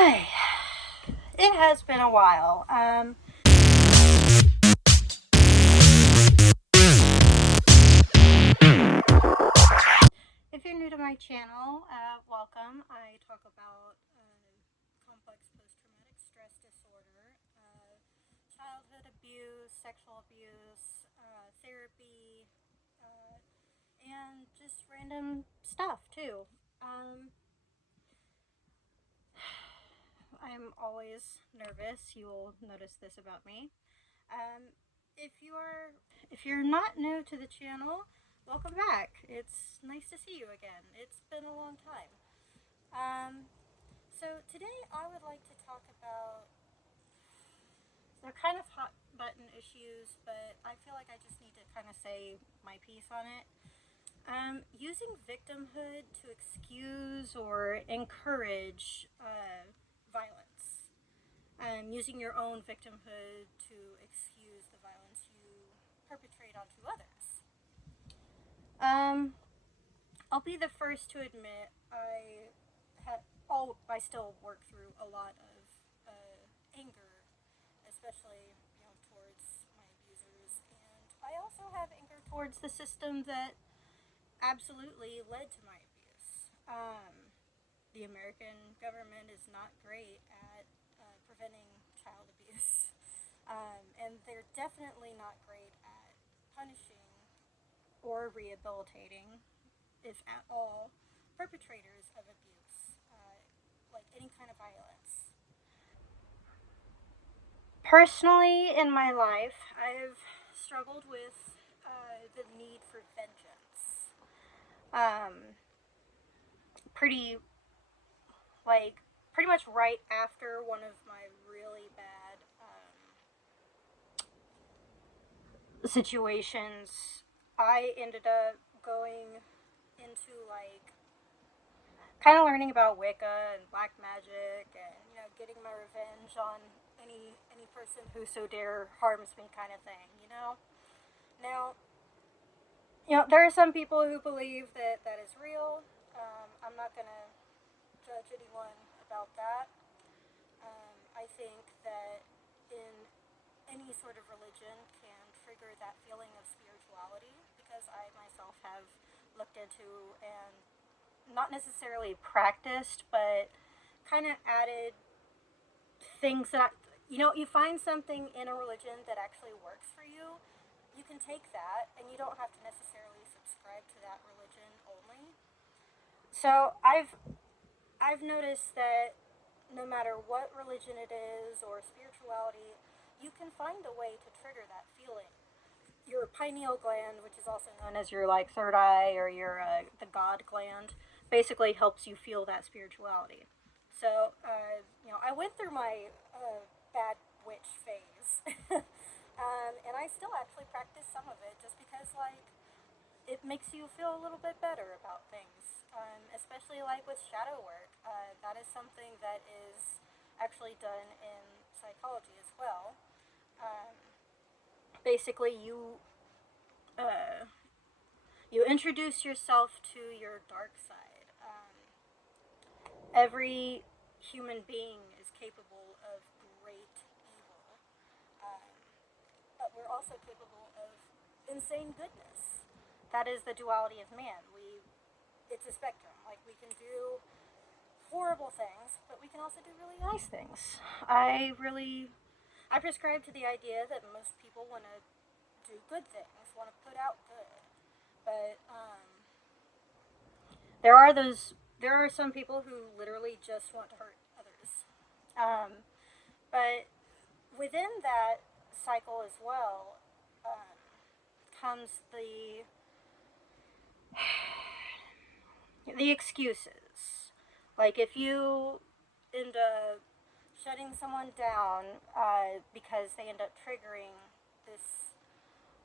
It has been a while. If you're new to my channel, welcome. I talk about complex post-traumatic stress disorder, childhood abuse, sexual abuse, therapy, and just random stuff too. I'm always nervous. You will notice this about me. Um, if you're not new to the channel, welcome back. It's nice to see you again. It's been a long time. So today I would like to talk about, they're kind of hot button issues, but I feel like I just need to kind of say my piece on it. Using victimhood to excuse or encourage violence. Using your own victimhood to excuse the violence you perpetrate onto others. I'll be the first to admit I still work through a lot of anger, especially towards my abusers, and I also have anger towards the system that absolutely led to my abuse. The American government is not great at preventing child abuse, and they're definitely not great at punishing or rehabilitating, if at all, perpetrators of abuse, like any kind of violence. Personally, in my life, I've struggled with the need for vengeance. Pretty, pretty much right after one of my really bad situations, I ended up going into kind of learning about Wicca and black magic, and getting my revenge on any person who so dare harms me, kind of thing. Now, there are some people who believe that that is real. I'm not gonna judge anyone about that. I think that in any sort of religion can trigger that feeling of spirituality, because I myself have looked into and not necessarily practiced, but kind of added things that you find something in a religion that actually works for you. You can take that, and you don't have to necessarily subscribe to that religion only. So I've noticed that no matter what religion it is or spirituality, you can find a way to trigger that feeling. Your pineal gland, which is also known as your third eye, or your the God gland, basically helps you feel that spirituality. So I went through my bad witch phase, and I still actually practice some of it, just because it makes you feel a little bit better about things. Especially with shadow work, that is something that is actually done in psychology as well. Basically, you introduce yourself to your dark side. Every human being is capable of great evil, but we're also capable of insane goodness. That is the duality of man. It's a spectrum. We can do horrible things, but we can also do really nice things. I prescribe to the idea that most people want to do good things, want to put out good, but there are some people who literally just want to hurt others. But within that cycle as well comes the excuses. If you end up shutting someone down because they end up triggering this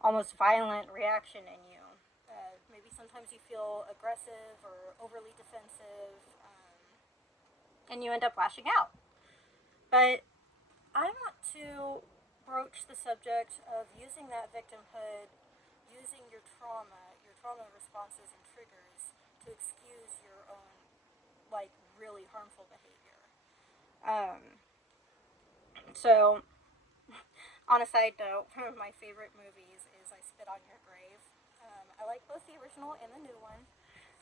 almost violent reaction in you. Maybe sometimes you feel aggressive or overly defensive, and you end up lashing out. But I want to broach the subject of using that victimhood, using your trauma responses and triggers to excuse your own really harmful behavior. Um, so, on a side note, one of my favorite movies is I Spit on Your Grave. I like both the original and the new one.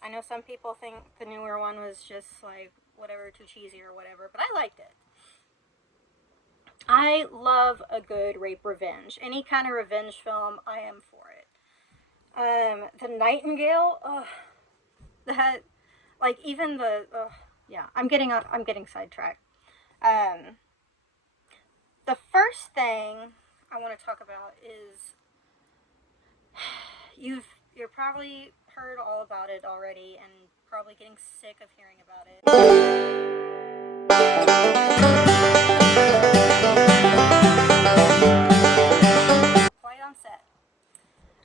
I know some people think the newer one was just like whatever, too cheesy or whatever, but I liked it. I love a good rape revenge. Any kind of revenge film, I am for it. The Nightingale, that like even the yeah, I'm getting sidetracked. Um, the first thing I want to talk about is you're probably heard all about it already and probably getting sick of hearing about it. Quiet on set.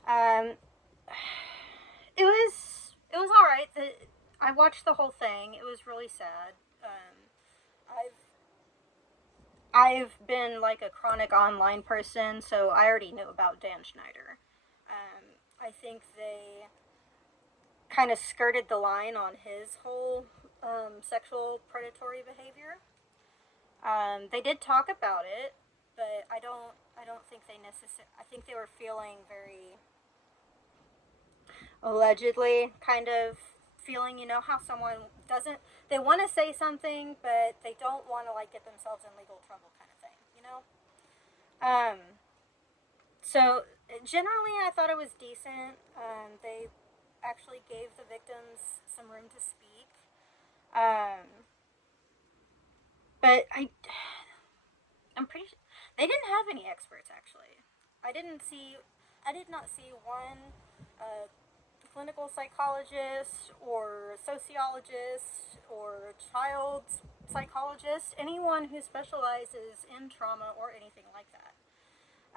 Um, it was all right. I watched the whole thing. It was really sad. I've I've been like a chronic online person, so I already knew about Dan Schneider. I think they kind of skirted the line on his whole sexual predatory behavior. They did talk about it, but I don't think they necessarily. I think they were feeling very allegedly kind of feeling. You know how someone doesn't. They want to say something, but they don't want to like get themselves in legal trouble, kind of thing. You know. Um, so generally, I thought it was decent. They actually gave the victims some room to speak. Um, but I'm pretty sure they didn't have any experts actually. I didn't see, I did not see one clinical psychologist or sociologist or child psychologist, anyone who specializes in trauma or anything like that.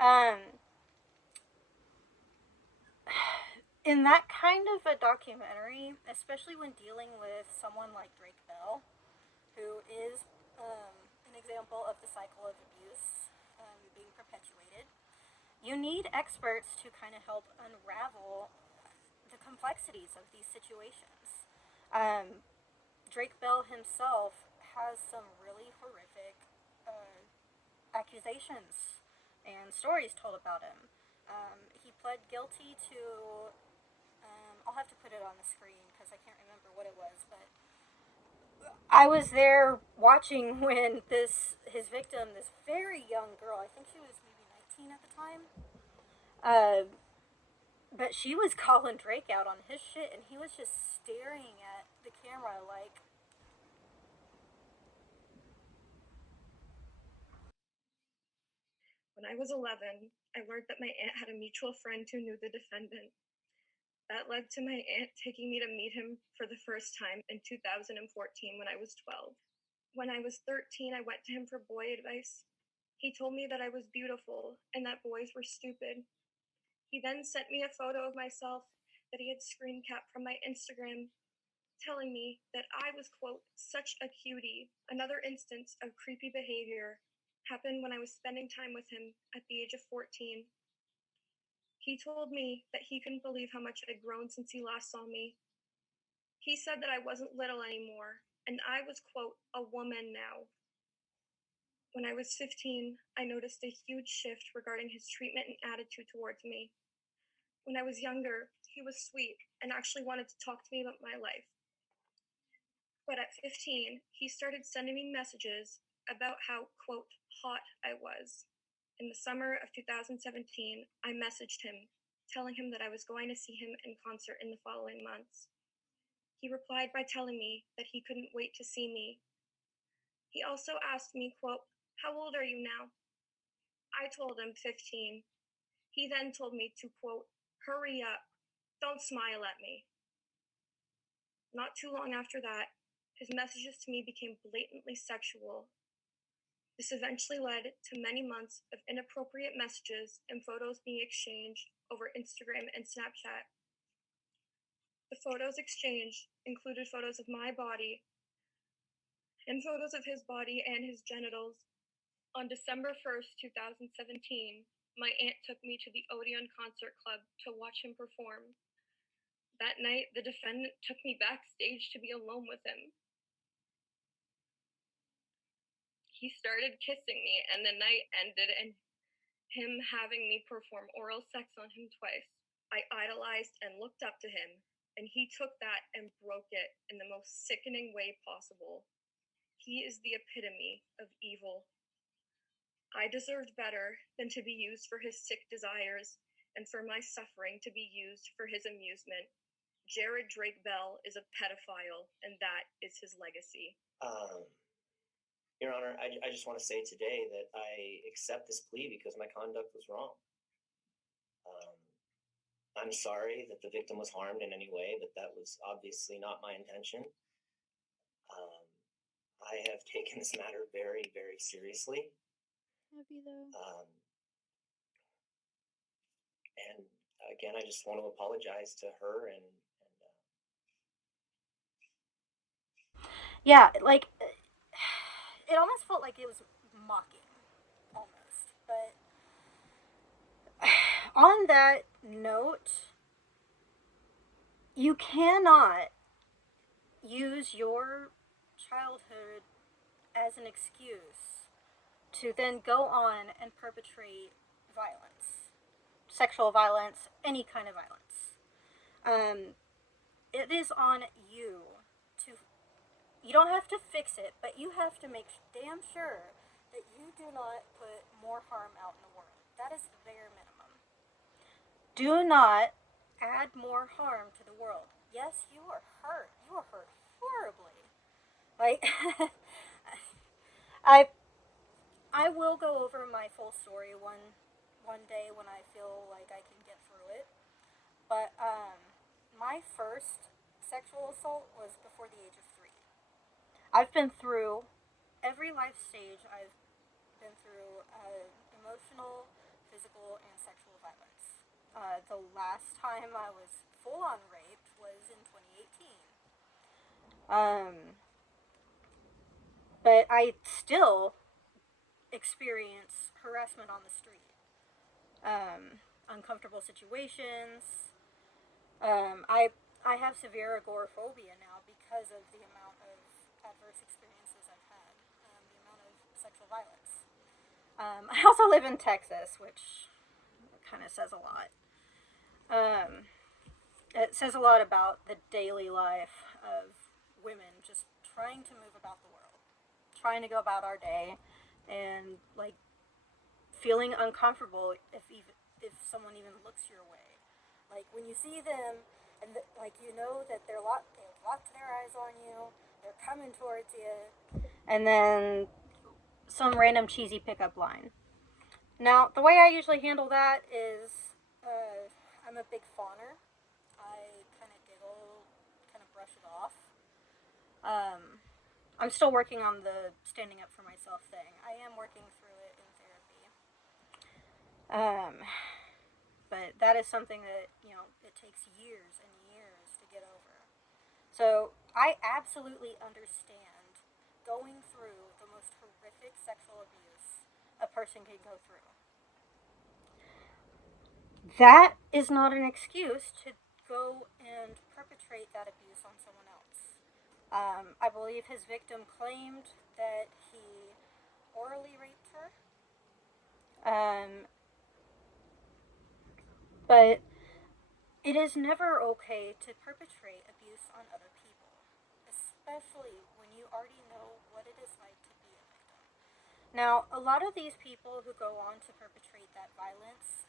Um, in that kind of a documentary, especially when dealing with someone like Drake Bell, who is an example of the cycle of abuse being perpetuated, you need experts to kind of help unravel the complexities of these situations. Um, Drake Bell himself has some really horrific uh, accusations and stories told about him. He pled guilty to. I'll have to put it on the screen because I can't remember what it was, but I was there watching when his victim, this very young girl, I think she was maybe 19 at the time, uh, but she was calling Drake out on his shit, and he was just staring at the camera like. When I was 11, I learned that my aunt had a mutual friend who knew the defendant. That led to my aunt taking me to meet him for the first time in 2014 when I was 12. When I was 13, I went to him for boy advice. He told me that I was beautiful and that boys were stupid. He then sent me a photo of myself that he had screen capped from my Instagram, telling me that I was, quote, such a cutie. Another instance of creepy behavior happened when I was spending time with him at the age of 14. He told me that he couldn't believe how much I'd grown since he last saw me. He said that I wasn't little anymore, and I was, quote, a woman now. When I was 15, I noticed a huge shift regarding his treatment and attitude towards me. When I was younger, he was sweet and actually wanted to talk to me about my life. But at 15, he started sending me messages about how, quote, hot I was. In the summer of 2017, I messaged him, telling him that I was going to see him in concert in the following months. He replied by telling me that he couldn't wait to see me. He also asked me, quote, how old are you now? I told him 15. He then told me to, quote, hurry up, don't smile at me. Not too long after that, his messages to me became blatantly sexual. This eventually led to many months of inappropriate messages and photos being exchanged over Instagram and Snapchat. The photos exchanged included photos of my body and photos of his body and his genitals. On December 1st, 2017, my aunt took me to the Odeon Concert Club to watch him perform. That night, the defendant took me backstage to be alone with him. He started kissing me, and the night ended in him having me perform oral sex on him twice. I idolized and looked up to him, and he took that and broke it in the most sickening way possible. He is the epitome of evil. I deserved better than to be used for his sick desires and for my suffering to be used for his amusement. Jared Drake Bell is a pedophile, and that is his legacy. Your Honor, I just want to say today that I accept this plea because my conduct was wrong. I'm sorry that the victim was harmed in any way, but that was obviously not my intention. I have taken this matter very, very seriously. Have you though? And again, I just want to apologize to her and Yeah, like it almost felt like it was mocking, almost. But on that note, you cannot use your childhood as an excuse to then go on and perpetrate violence, sexual violence, any kind of violence. It is on you to. You don't have to fix it, but you have to make damn sure that you do not put more harm out in the world. That is the bare minimum. Do not add more harm to the world. Yes, you are hurt. You are hurt horribly. Like, I I will go over my full story one day when I feel like I can get through it. But my first sexual assault was before the age of 3. I've been through every life stage. I've been through emotional, physical, and sexual violence. The last time I was full on raped was in 2018. But I still experience harassment on the street, uncomfortable situations. I have severe agoraphobia now because of the amount of adverse experiences I've had, the amount of sexual violence. I also live in Texas, which kind of says a lot. It says a lot about the daily life of women just trying to move about the world, trying to go about our day, and like feeling uncomfortable if someone even looks your way. Like when you see them and like you know that they've locked their eyes on you, they're coming towards you, and then some random cheesy pickup line. Now, the way I usually handle that is I'm a big fawner. I kind of giggle, kind of brush it off. I'm still working on the standing up for myself thing. I am working through it in therapy. But that is something that, it takes years and years to get over. So I absolutely understand going through the most horrific sexual abuse a person can go through. That is not an excuse to go and perpetrate that abuse on someone else. I believe his victim claimed that he orally raped her. But it is never okay to perpetrate abuse on other people, especially when you already know what it is like to be a victim. Now, a lot of these people who go on to perpetrate that violence,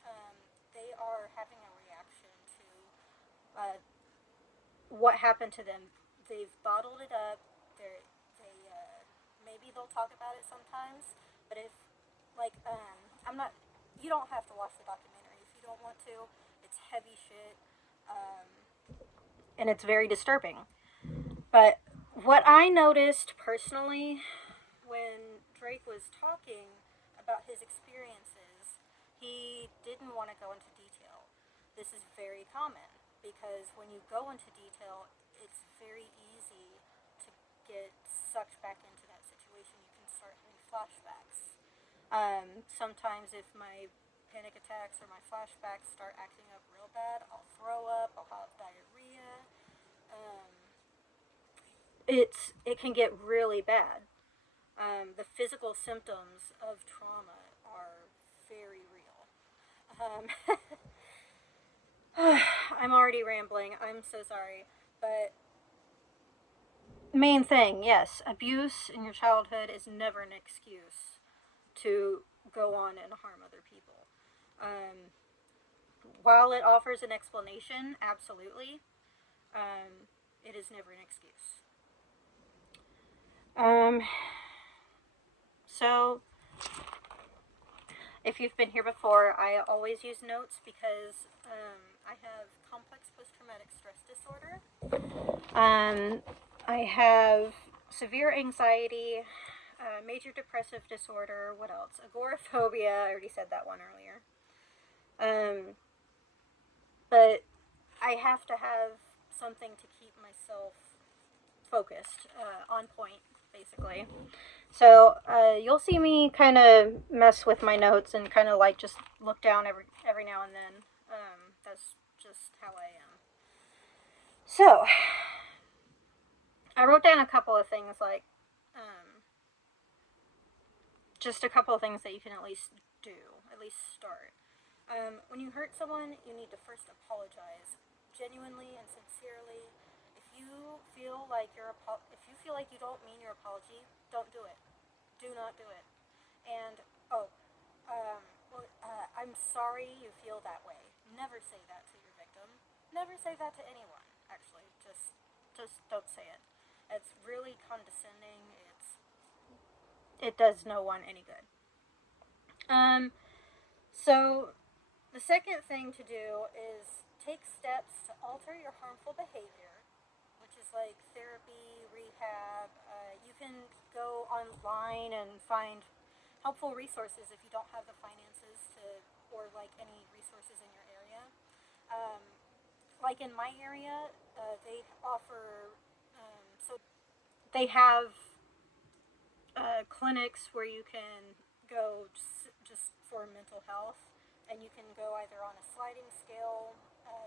they are having a reaction to what happened to them. They've bottled it up. Maybe they'll talk about it sometimes, but if like I'm not. You don't have to watch the documentary if you don't want to. It's heavy shit, and it's very disturbing. But what I noticed personally when Drake was talking about his experiences, he didn't want to go into detail. This is very common because when you go into detail, it's very easy to get sucked back into that situation. You can start having flashbacks. Sometimes, if my panic attacks or my flashbacks start acting up real bad, I'll throw up, I'll have diarrhea. Um, it can get really bad. The physical symptoms of trauma are very real. I'm already rambling. I'm so sorry. But main thing, yes, abuse in your childhood is never an excuse to go on and harm other people. Um, while it offers an explanation, absolutely, it is never an excuse. So, if you've been here before, I always use notes because I have complex post-traumatic stress disorder. I have severe anxiety, major depressive disorder. What else? Agoraphobia. I already said that one earlier. But I have to have something to keep myself focused, on point, basically. So you'll see me kind of mess with my notes and kind of like just look down every now and then. That's just how I am. So I wrote down a couple of things, like just a couple of things that you can at least do, at least start. When you hurt someone, you need to first apologize genuinely and sincerely. If you feel like you don't mean your apology, don't do it. Do not do it. And I'm sorry you feel that way. Never say that to your victim. Never say that to anyone. Actually, just don't say it. It's really condescending. It does no one any good. So the second thing to do is take steps to alter your harmful behavior, which is like therapy, rehab. You can go online and find helpful resources if you don't have the finances to, or like any resources in your area. Like in my area, they offer, so they have clinics where you can go just for mental health, and you can go either on a sliding scale,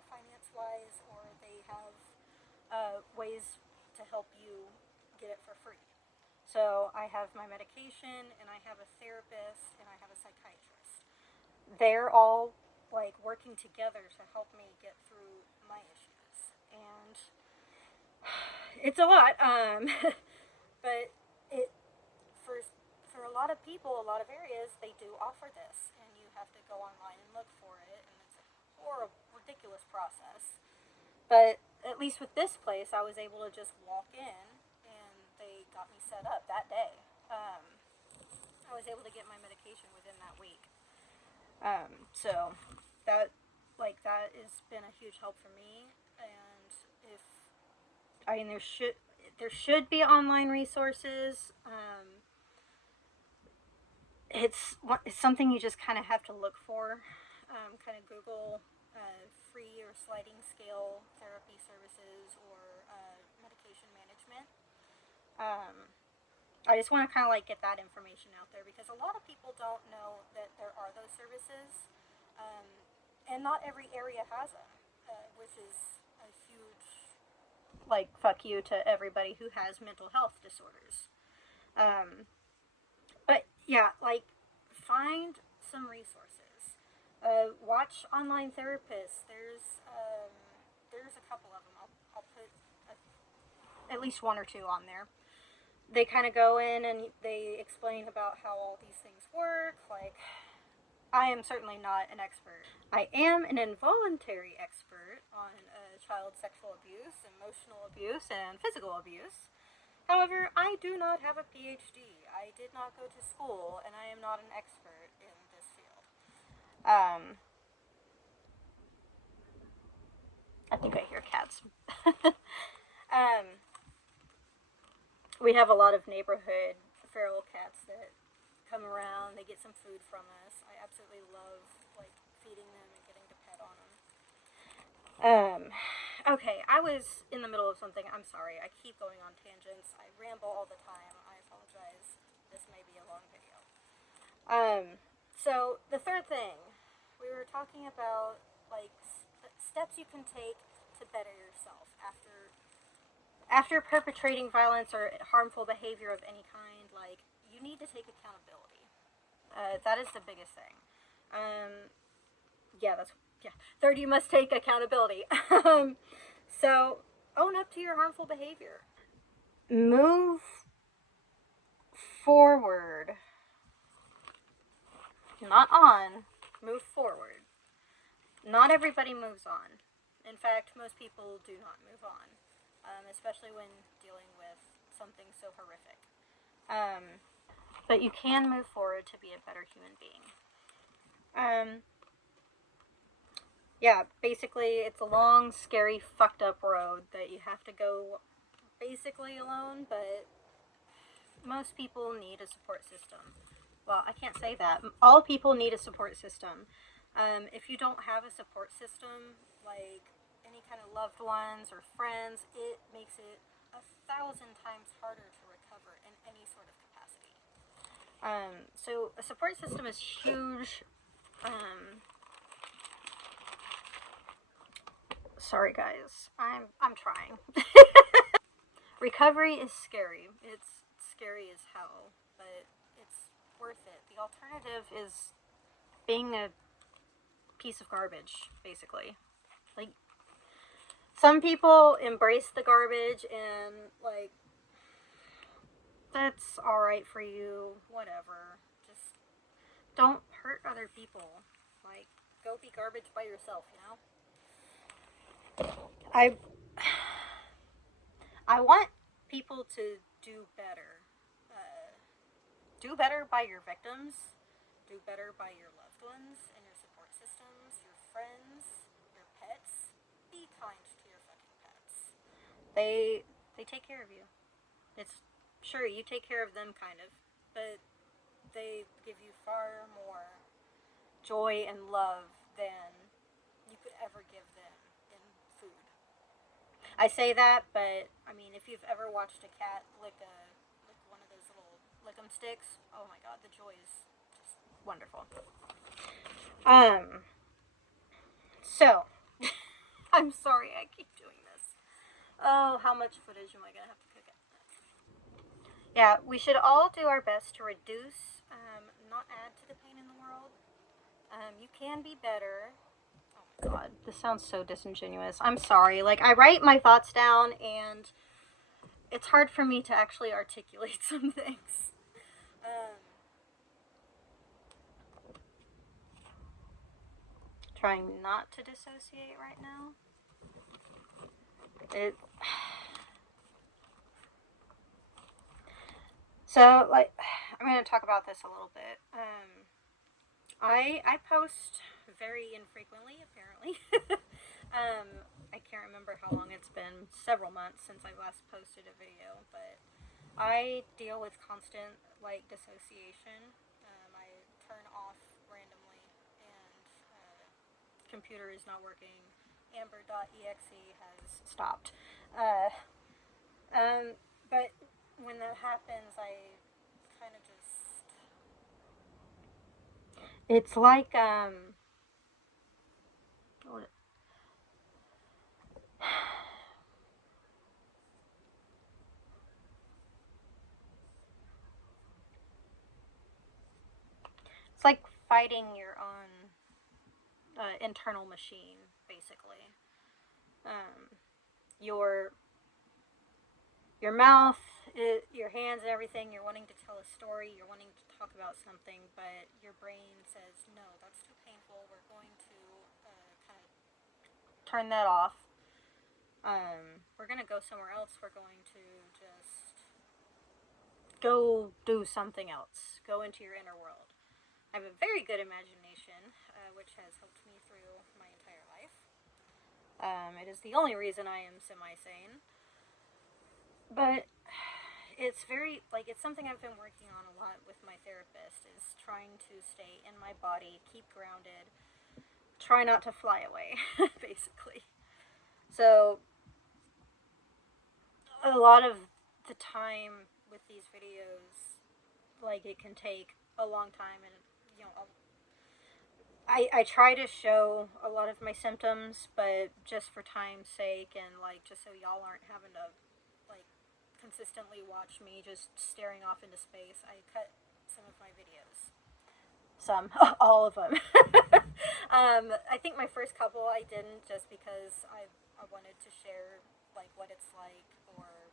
finance wise, or they have ways to help you get it for free. So I have my medication, and I have a therapist, and I have a psychiatrist. They're all like working together to help me get through my issues, and it's a lot. But it for for a lot of people, a lot of areas, they do offer this, and you have to go online and look for it, and it's a horrible, ridiculous process. But at least with this place, I was able to just walk in, and they got me set up that day. I was able to get my medication within that week. So that has been a huge help for me. And if I mean, there should be online resources. It's something you just kind of have to look for. Kind of Google free or sliding scale therapy services or medication management. I just want to kind of like get that information out there because a lot of people don't know that there are those services, and not every area has them, which is a huge like fuck you to everybody who has mental health disorders. But yeah, like find some resources. Watch online therapists. There's a couple of them. I'll put at least one or two on there. They kind of go in and they explain about how all these things work. Like, I am certainly not an expert. I am an involuntary expert on child sexual abuse, emotional abuse, and physical abuse. However, I do not have a PhD. I did not go to school, and I am not an expert in this field. I think I hear cats. We have a lot of neighborhood feral cats that come around. They get some food from us. I absolutely love like feeding them and getting to pet on them. Okay, I was in the middle of something. I'm sorry. I keep going on tangents. I ramble all the time. I apologize. This may be a long video. So the third thing, we were talking about like steps you can take to better yourself after perpetrating violence or harmful behavior of any kind. Like you need to take accountability. That is the biggest thing. Yeah, that's yeah. Third, you must take accountability. So own up to your harmful behavior. Move forward, not on. Move forward. Not everybody moves on. In fact, most people do not move on, especially when dealing with something so horrific. But you can move forward to be a better human being. Yeah, basically, it's a long, scary, fucked up road that you have to go basically alone, but most people need a support system. Well, I can't say that. All people need a support system. If you don't have a support system, like any kind of loved ones or friends, it makes it 1,000 times harder to recover in any sort of capacity. So a support system is huge. Sorry, guys. I'm trying. Recovery is scary. It's scary as hell, but it's worth it. The alternative is being a piece of garbage, basically. Like, some people embrace the garbage and, like, that's alright for you, whatever. Just don't hurt other people. Like, go be garbage by yourself, you know? I want people to do better. Do better by your victims. Do better by your loved ones and your support systems, your friends, your pets. Be kind to your fucking pets. They take care of you. It's sure you take care of them kind of, but they give you far more joy and love than you could ever give them in food. I say that, but I mean, if you've ever watched a cat lick one of those little lick'em sticks, oh my god, the joy is just wonderful. So I'm sorry I keep doing this. Oh, how much footage am I gonna have to cook it? Yeah, we should all do our best to reduce, not add to the pain in the world. You can be better. Oh my god, this sounds so disingenuous. I'm sorry. Like, I write my thoughts down and it's hard for me to actually articulate some things. Trying not to dissociate right now. So, like, I'm going to talk about this a little bit. I post very infrequently, apparently. I can't remember how long it's been, several months since I last posted a video, but I deal with constant, like, dissociation. I turn off randomly, and computer is not working. Amber.exe has stopped. But when that happens, I kind of just. It's like, it's like fighting your own internal machine, basically. Your mouth, your hands, and everything. You're wanting to tell a story. You're wanting to talk about something, but your brain says, "No, that's too painful. We're going to kind of turn that off. We're going to go somewhere else. We're going to just go do something else. Go into your inner world." I have a very good imagination, which has helped me through my entire life. It is the only reason I am semi-sane. But it's very, like, it's something I've been working on a lot with my therapist, is trying to stay in my body, keep grounded, try not to fly away, basically. So, a lot of the time with these videos, like, it can take a long time, and, you know, I try to show a lot of my symptoms, but just for time's sake, and, like, just so y'all aren't having to, like, consistently watch me just staring off into space, I cut some of my videos. Some, all of them. I think my first couple I didn't, just because I wanted to share like what it's like, or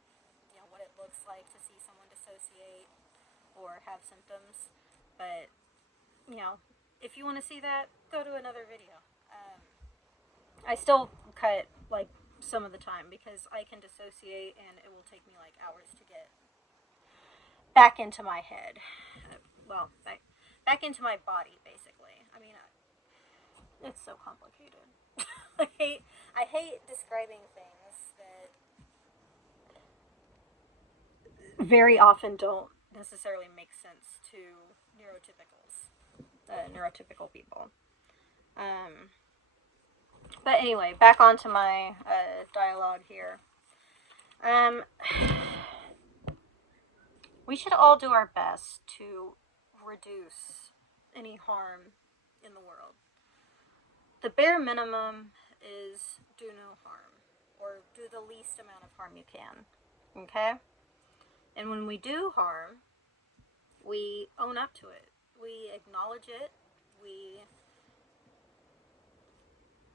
what it looks like to see someone dissociate or have symptoms. But if you want to see that, go to another video. I still cut like some of the time because I can dissociate and it will take me like hours to get back into my head. Well, back into my body, basically. I mean, it's so complicated. I hate describing things that very often don't necessarily make sense to neurotypical people. But anyway, back onto my dialogue here. We should all do our best to reduce any harm in the world. The bare minimum is do no harm, or do the least amount of harm you can. Okay? And when we do harm, we own up to it. We acknowledge it.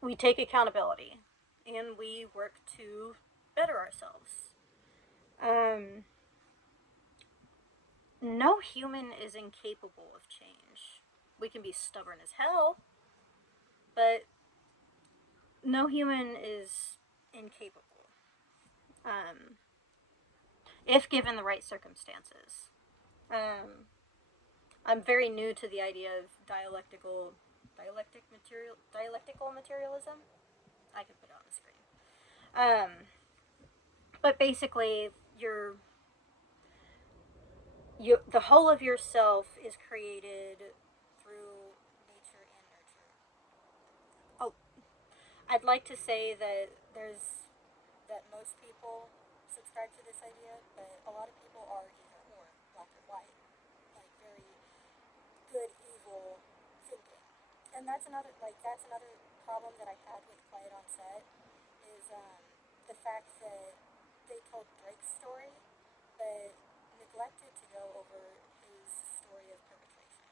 We take accountability, and we work to better ourselves. No human is incapable of change. We can be stubborn as hell, but no human is incapable. If given the right circumstances. I'm very new to the idea of dialectical materialism. I can put it on the screen. But basically, the whole of yourself is created through nature and nurture. Oh, I'd like to say that most people subscribe to this idea, but a lot of people are either or, black or white, like very good, evil thinking. And that's another problem that I had with Quiet on Set, is the fact that they told Drake's story, but neglected to go over his story of perpetration.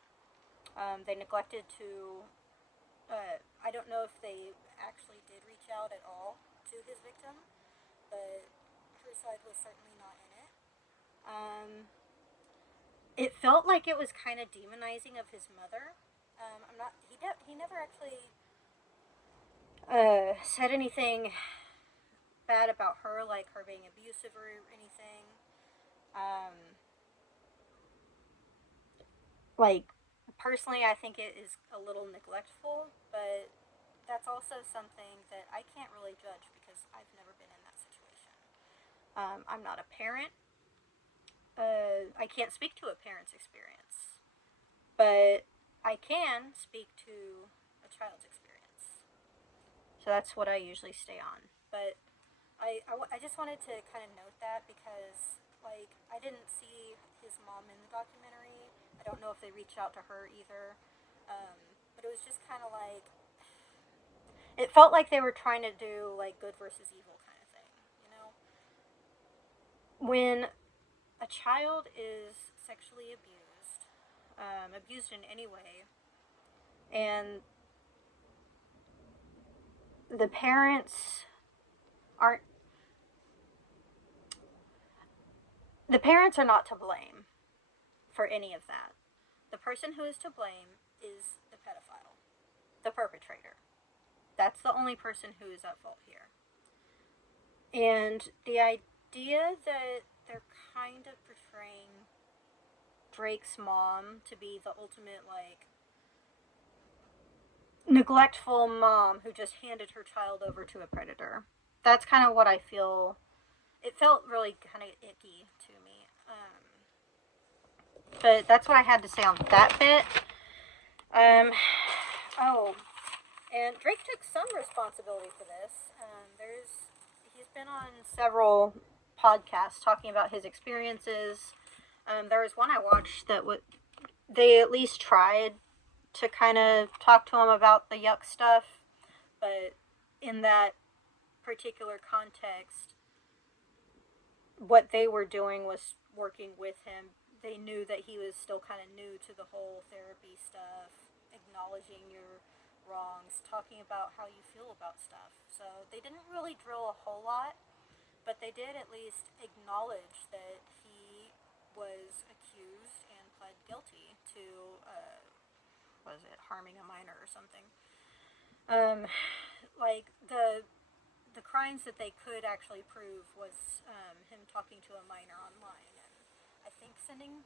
They neglected to, I don't know if they actually did reach out at all to his victim, but her side was certainly not in it. It felt like it was kind of demonizing of his mother. He never actually said anything bad about her, like her being abusive or anything. Personally, I think it is a little neglectful, but that's also something that I can't really judge because I've never been in that situation. I'm not a parent. I can't speak to a parent's experience, but I can speak to a child's experience. So that's what I usually stay on. But I just wanted to kind of note that because, I didn't see his mom in the documentary. I don't know if they reached out to her either. But it was just kind of it felt like they were trying to do, good versus evil kind of thing, When a child is sexually abused in any way, and the parents aren't the parents are not to blame for any of that. The person who is to blame is the pedophile, the perpetrator. That's the only person who is at fault here. And the idea that they're kind of portraying Drake's mom to be the ultimate, neglectful mom who just handed her child over to a predator. That's kind of what I feel. It felt really kind of icky to me. But that's what I had to say on that bit. Oh, and Drake took some responsibility for this. He's been on several podcasts talking about his experiences. There was one I watched that they at least tried to kind of talk to him about the yuck stuff, but in that particular context, what they were doing was working with him. They knew that he was still kind of new to the whole therapy stuff, acknowledging your wrongs, talking about how you feel about stuff. So they didn't really drill a whole lot, but they did at least acknowledge that he was accused and pled guilty to, was it harming a minor or something? Like the crimes that they could actually prove was him talking to a minor online and I think sending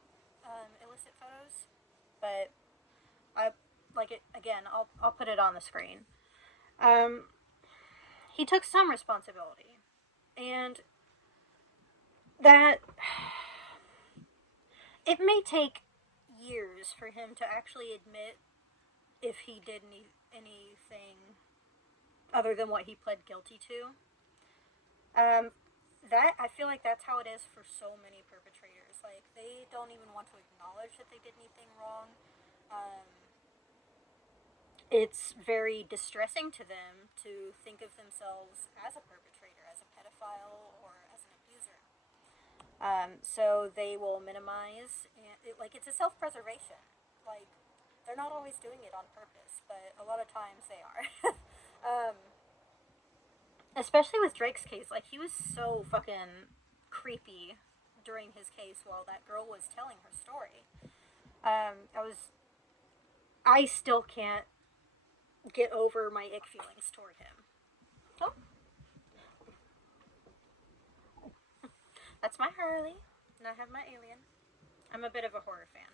illicit photos. But I like it again. I'll put it on the screen. Um, he took some responsibility, and that it may take years for him to actually admit if he did anything other than what he pled guilty to. Um, that I feel like that's how it is for so many perpetrators. Like they don't even want to acknowledge that they did anything wrong. Um, it's very distressing to them to think of themselves as a perpetrator, as a pedophile, or as an abuser. So they will minimize, and it's a self-preservation. Like they're not always doing it on purpose, but a lot of times they are. um, Especially with Drake's case, like he was so fucking creepy during his case while that girl was telling her story. I still can't get over my ick feelings toward him. Oh, that's my Harley, and I have my alien. I'm a bit of a horror fan.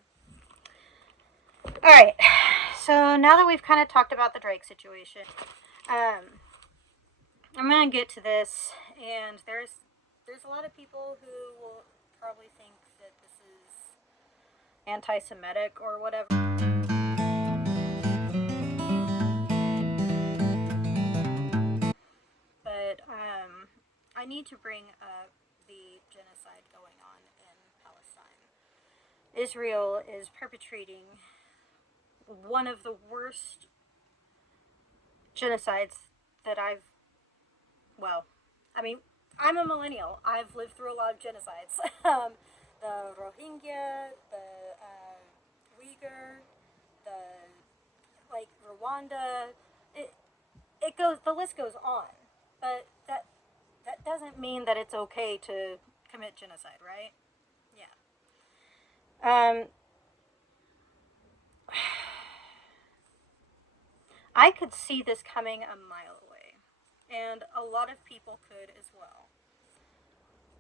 Alright, so now that we've kind of talked about the Drake situation, I'm gonna get to this, and there's a lot of people who will probably think that this is anti-Semitic or whatever. But I need to bring up the genocide going on in Palestine. Israel is perpetrating one of the worst genocides that well, I mean, I'm a millennial. I've lived through a lot of genocides. The Rohingya, the Uyghur, the Rwanda. It it goes. The list goes on. But that doesn't mean that it's okay to commit genocide, right? Yeah. I could see this coming a mile away, and a lot of people could as well.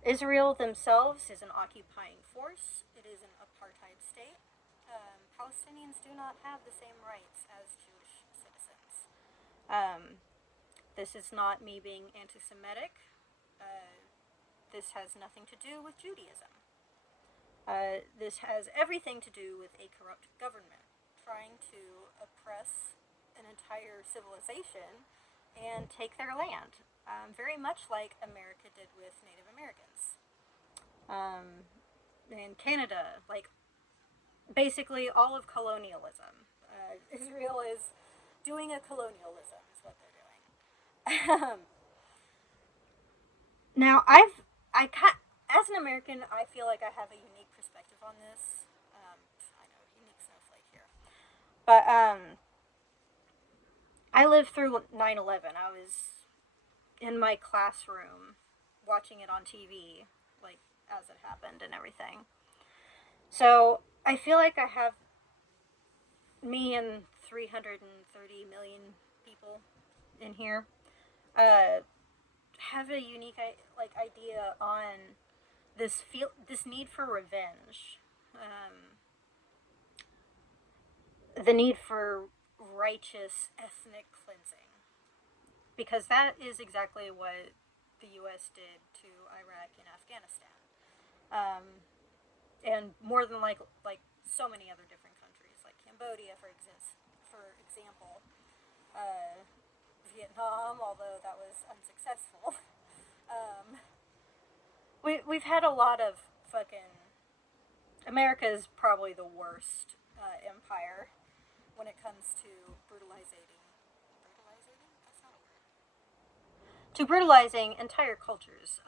Israel themselves is an occupying force. It is an apartheid state. Palestinians do not have the same rights as Jewish citizens. This is not me being anti-Semitic. This has nothing to do with Judaism. This has everything to do with a corrupt government trying to oppress an entire civilization and take their land, very much like America did with Native Americans. In Canada, basically all of colonialism. Israel is doing a colonialism, is what they're doing. Now, as an American, I feel like I have a unique perspective on this. I know, unique snowflake here. But I lived through 9/11. I was in my classroom watching it on TV, as it happened and everything. So I feel like I have me and 330 million people in here have a unique idea on this need for revenge, the need for righteous ethnic cleansing, because that is exactly what the U.S. did to Iraq and Afghanistan, and more than like so many other different countries, like Cambodia, for example, Vietnam, although that was unsuccessful. We've had a lot of fucking. America is probably the worst empire when it comes to brutalizing. Brutalizing? That's not a word. To brutalizing entire cultures.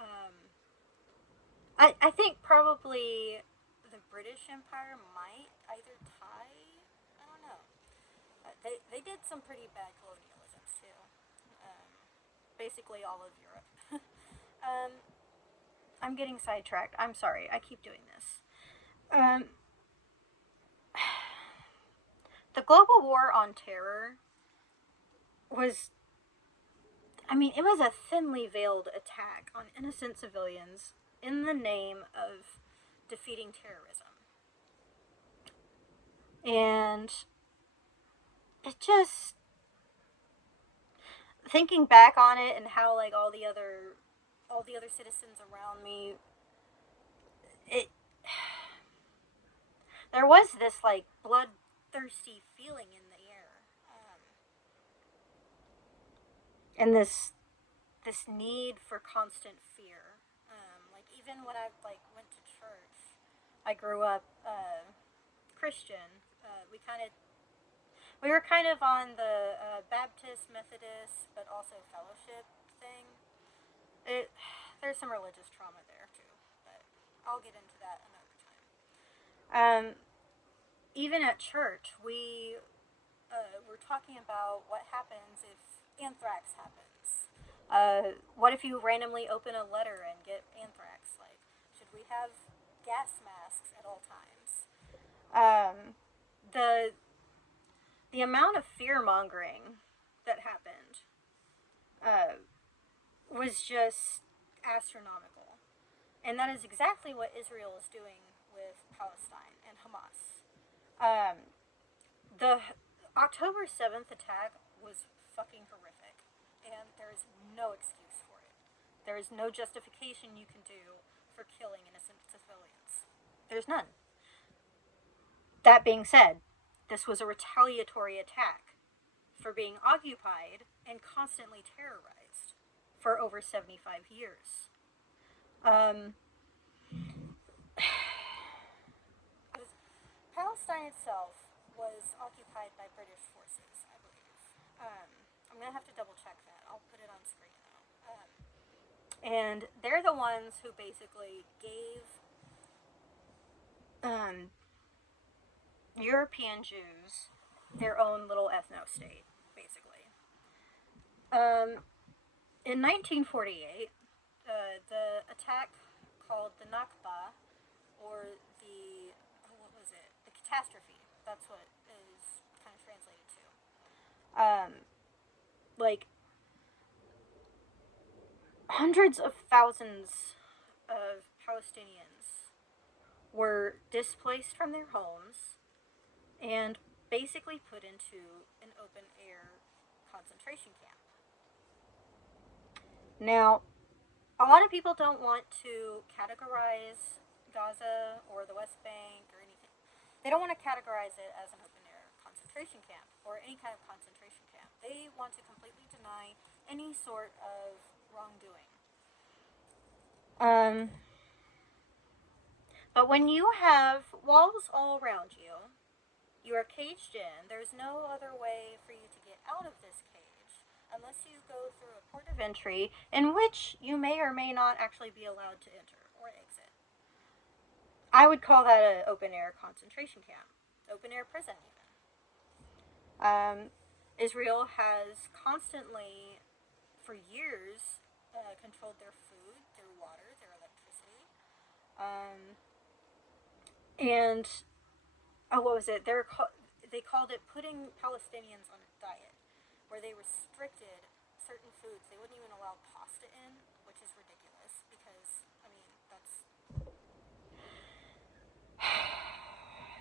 I think probably the British Empire might either tie. I don't know. They did some pretty bad colonialisms too. Um, Basically all of Europe. um, I'm getting sidetracked. I'm sorry. I keep doing this. Um, the global war on terror was, I mean, it was a thinly veiled attack on innocent civilians in the name of defeating terrorism. And it just, thinking back on it and how like all the other citizens around me, it there was this like bloodthirsty feeling in the air, and this need for constant fear. Like even when I like went to church, I grew up Christian. We were kind of on the Baptist, Methodist, but also fellowship thing. It There's some religious trauma there too, but I'll get into that another time. Even at church, we were talking about what happens if anthrax happens. What if you randomly open a letter and get anthrax? Like, should we have gas masks at all times? The the amount of fear mongering that happened was just astronomical, and that is exactly what Israel is doing with Palestine and Hamas. The October 7th attack was fucking horrific, and there's no excuse for it. There is no justification you can do for killing innocent civilians. There's none. That being said, this was a retaliatory attack for being occupied and constantly terrorized for over 75 years. Palestine itself was occupied by British forces, I believe. I'm gonna have to double check that. I'll put it on screen though. And they're the ones who basically gave European Jews their own little ethno-state, basically. In 1948, the attack called the Nakba, or the, what was it? The catastrophe. That's what is kind of translated to. Like, hundreds of thousands of Palestinians were displaced from their homes and basically put into an open air concentration camp. Now, a lot of people don't want to categorize Gaza or the West Bank or anything. They don't want to categorize it as an open air concentration camp or any kind of concentration camp. They want to completely deny any sort of wrongdoing. But when you have walls all around you, you are caged in, there's no other way for you to get out of this cage unless you go through a port of entry in which you may or may not actually be allowed to enter or exit. I would call that an open air concentration camp, open air prison even. Israel has constantly, for years, controlled their food, their water, their electricity. And, what was it? They called it putting Palestinians on a diet, where they restricted certain foods. They wouldn't even allow pasta in, which is ridiculous because, I mean, that's.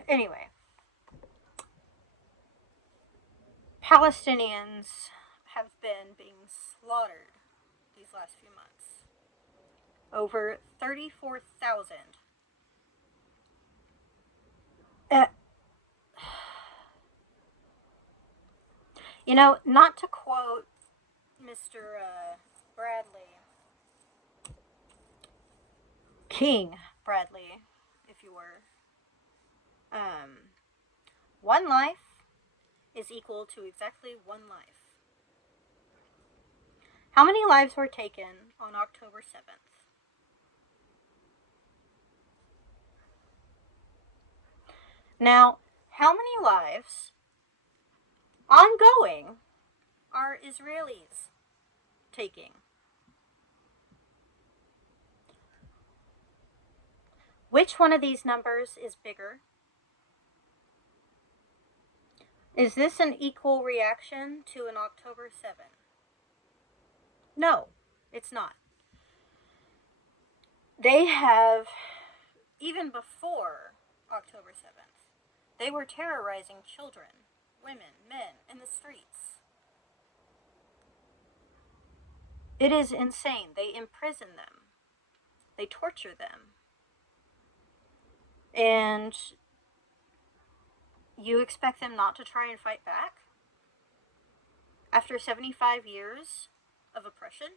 Anyway, Palestinians have been being slaughtered these last few months. Over 34,000. You know, not to quote Mr. Bradley, King Bradley, if you were, one life is equal to exactly one life. How many lives were taken on October 7th? Now, how many lives ongoing are Israelis taking? Which one of these numbers is bigger? Is this an equal reaction to an October 7th? No, it's not. They have, even before October 7th, they were terrorizing children, women, men in the streets. It is insane. They imprison them. They torture them. And you expect them not to try and fight back? After 75 years of oppression?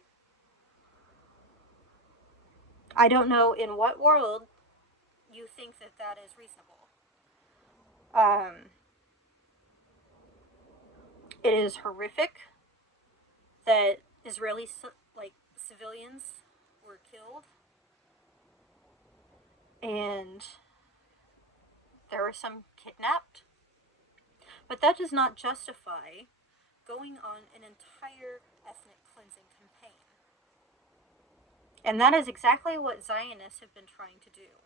I don't know in what world you think that that is reasonable. It is horrific that Israeli civilians were killed, and there were some kidnapped, but that does not justify going on an entire ethnic cleansing campaign. And that is exactly what Zionists have been trying to do.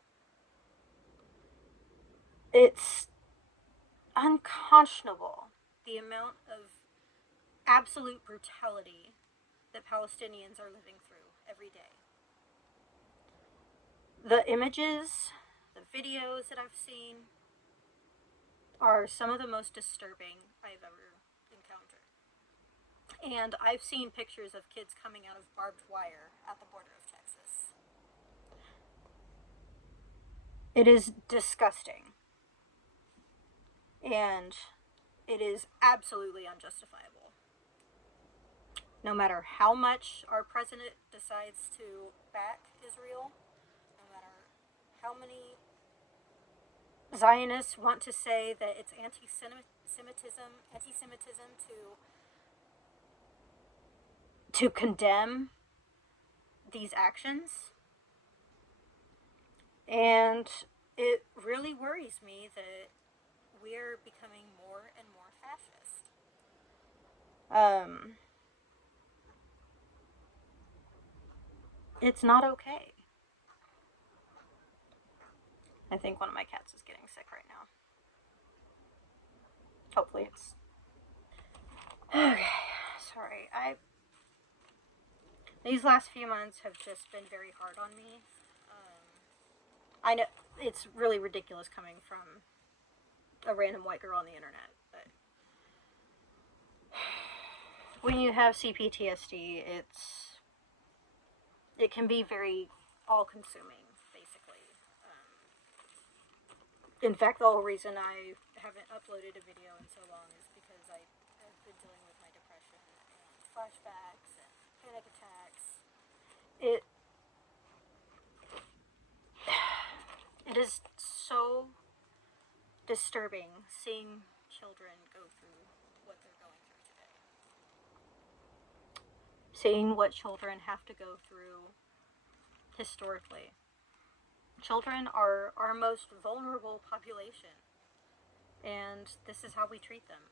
It's unconscionable the amount of absolute brutality that Palestinians are living through every day. The images, the videos that I've seen are some of the most disturbing I've ever encountered. And I've seen pictures of kids coming out of barbed wire at the border of Texas. It is disgusting. And it is absolutely unjustifiable. No matter how much our president decides to back Israel, no matter how many Zionists want to say that it's anti-Semitism to condemn these actions. And it really worries me that we're becoming more and more fascist. It's not okay. I think one of my cats is getting sick right now. Hopefully it's... Okay, sorry. These last few months have just been very hard on me. I know it's really ridiculous coming from a random white girl on the internet, but when you have CPTSD, it can be very all-consuming, basically. In fact, the whole reason I haven't uploaded a video in so long is because I've been dealing with my depression and flashbacks and panic attacks. It is so disturbing seeing children go through what they're going through today. Seeing what children have to go through historically. Children are our most vulnerable population, and this is how we treat them.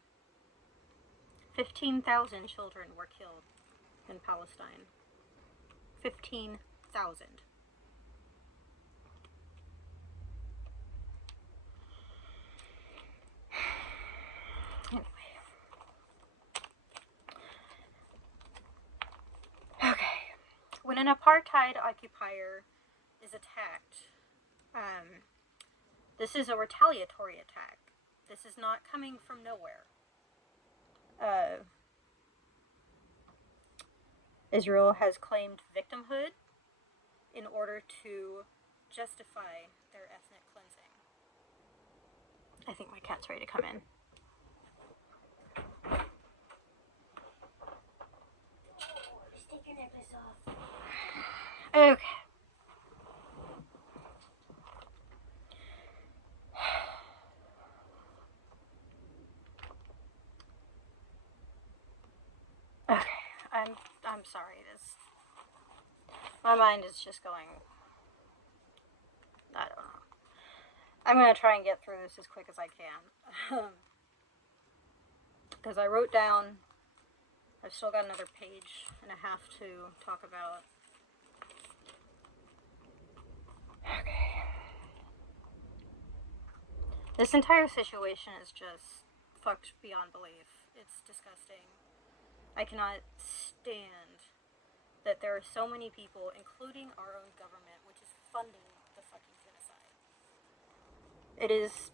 15,000 children were killed in Palestine. 15,000. Anyway. Okay. When an apartheid occupier is attacked, this is a retaliatory attack. This is not coming from nowhere. Israel has claimed victimhood in order to justify their ethnic cleansing. I think my cat's ready to come in. Just take your necklace off. Okay. Okay, I'm sorry. My mind is just going. I don't know. I'm going to try and get through this as quick as I can. Because I wrote down, I've still got another page and a half to talk about. Okay. This entire situation is just fucked beyond belief. It's disgusting. I cannot stand that there are so many people, including our own government, which is funding the fucking genocide. It is...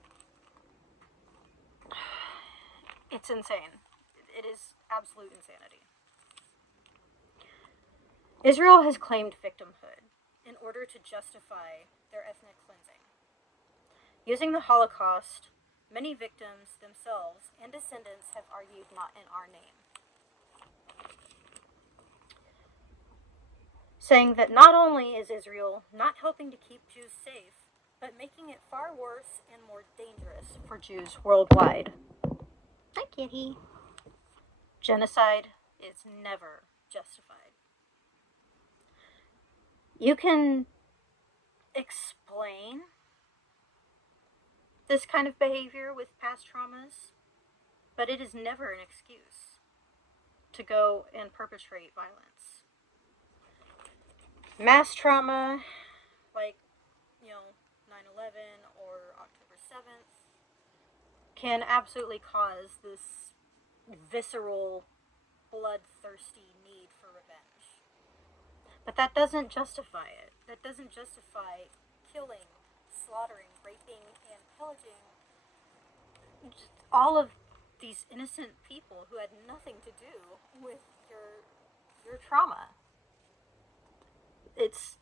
It's insane. It is absolute insanity. Israel has claimed victimhood in order to justify their ethnic cleansing. Using the Holocaust, many victims themselves and descendants have argued not in our name, saying that not only is Israel not helping to keep Jews safe, but making it far worse and more dangerous for Jews worldwide. Hi, kitty. Genocide is never justified. You can explain this kind of behavior with past traumas, but it is never an excuse to go and perpetrate violence. Mass trauma, like, 9/11 or October 7th, can absolutely cause this visceral, bloodthirsty need for revenge. But that doesn't justify it. That doesn't justify killing, slaughtering, raping, and pillaging all of these innocent people who had nothing to do with your trauma. It's...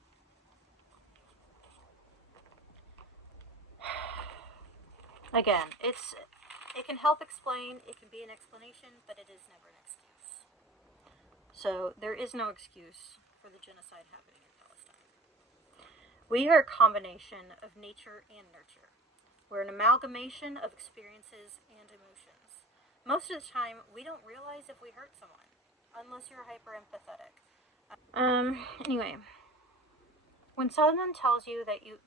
Again, it can help explain, it can be an explanation, but it is never an excuse. So there is no excuse for the genocide happening in Palestine. We are a combination of nature and nurture. We're an amalgamation of experiences and emotions. Most of the time, we don't realize if we hurt someone, unless you're hyper empathetic. Anyway, when someone tells you that you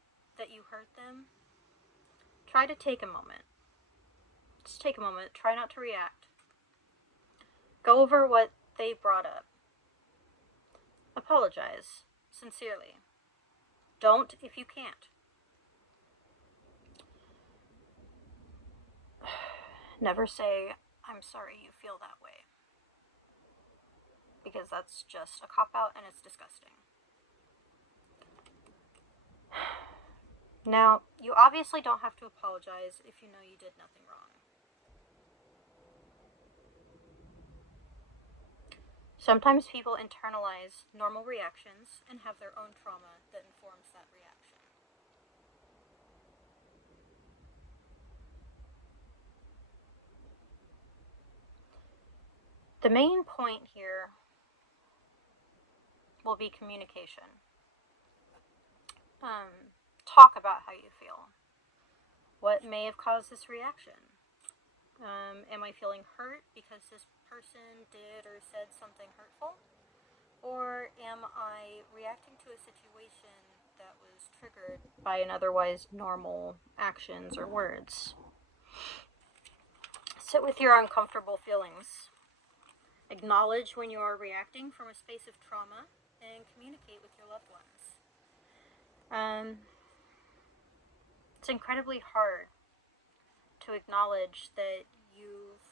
hurt them, try to take a moment. Just take a moment. Try not to react. Go over what they brought up. Apologize sincerely. Don't if you can't. Never say, "I'm sorry you feel that way." Because that's just a cop-out and it's disgusting. Now, you obviously don't have to apologize if you know you did nothing wrong. Sometimes people internalize normal reactions and have their own trauma that informs that reaction. The main point here will be communication. Talk about how you feel. What may have caused this reaction? Am I feeling hurt because this person did or said something hurtful? Or am I reacting to a situation that was triggered by an otherwise normal actions or words? Sit with your uncomfortable feelings. Acknowledge when you are reacting from a space of trauma and communicate with your loved ones. It's incredibly hard to acknowledge that you've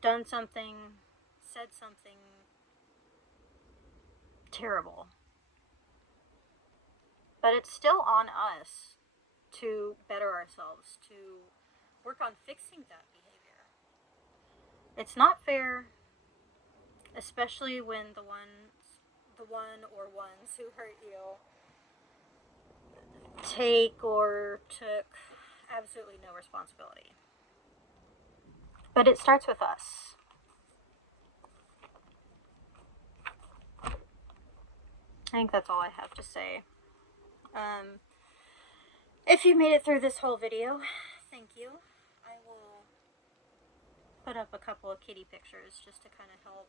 done something, said something terrible. But it's still on us to better ourselves, to work on fixing that behavior. It's not fair, especially when the one or ones who hurt you take or took absolutely no responsibility. But it starts with us. I think that's all I have to say. If you made it through this whole video, thank you. I will put up a couple of kitty pictures just to kind of help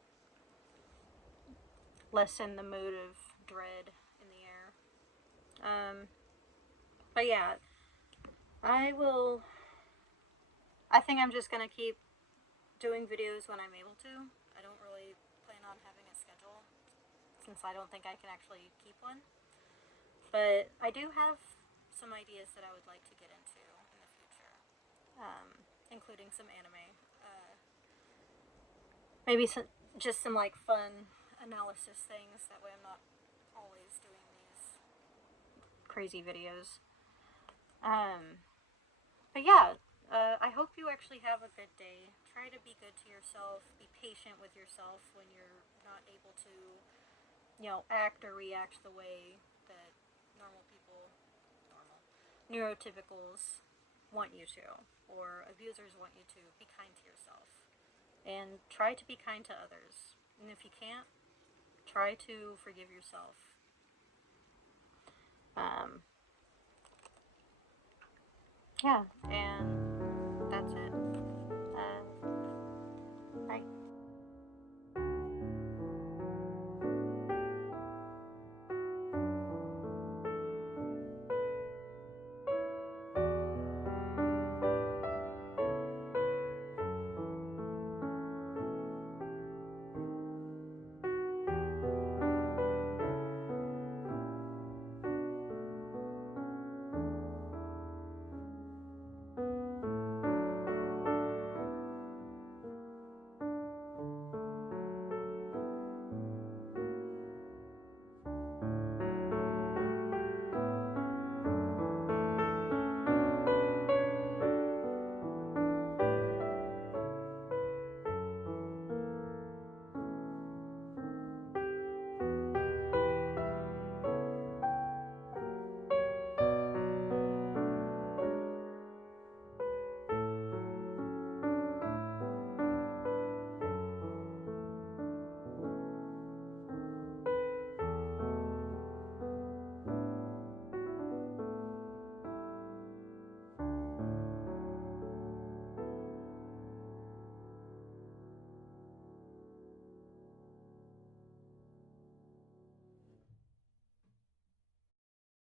lessen the mood of dread in the air. But yeah, I think I'm just gonna keep doing videos when I'm able to. I don't really plan on having a schedule since I don't think I can actually keep one. But I do have some ideas that I would like to get into in the future, including some anime. Maybe just some like fun analysis things. That way I'm not always doing these crazy videos. But yeah, I hope you actually have a good day. Try to be good to yourself. Be patient with yourself when you're not able to, act or react the way that normal people, normal, neurotypicals want you to, or abusers want you to. Be kind to yourself. And try to be kind to others. And if you can't, try to forgive yourself. Um, yeah, and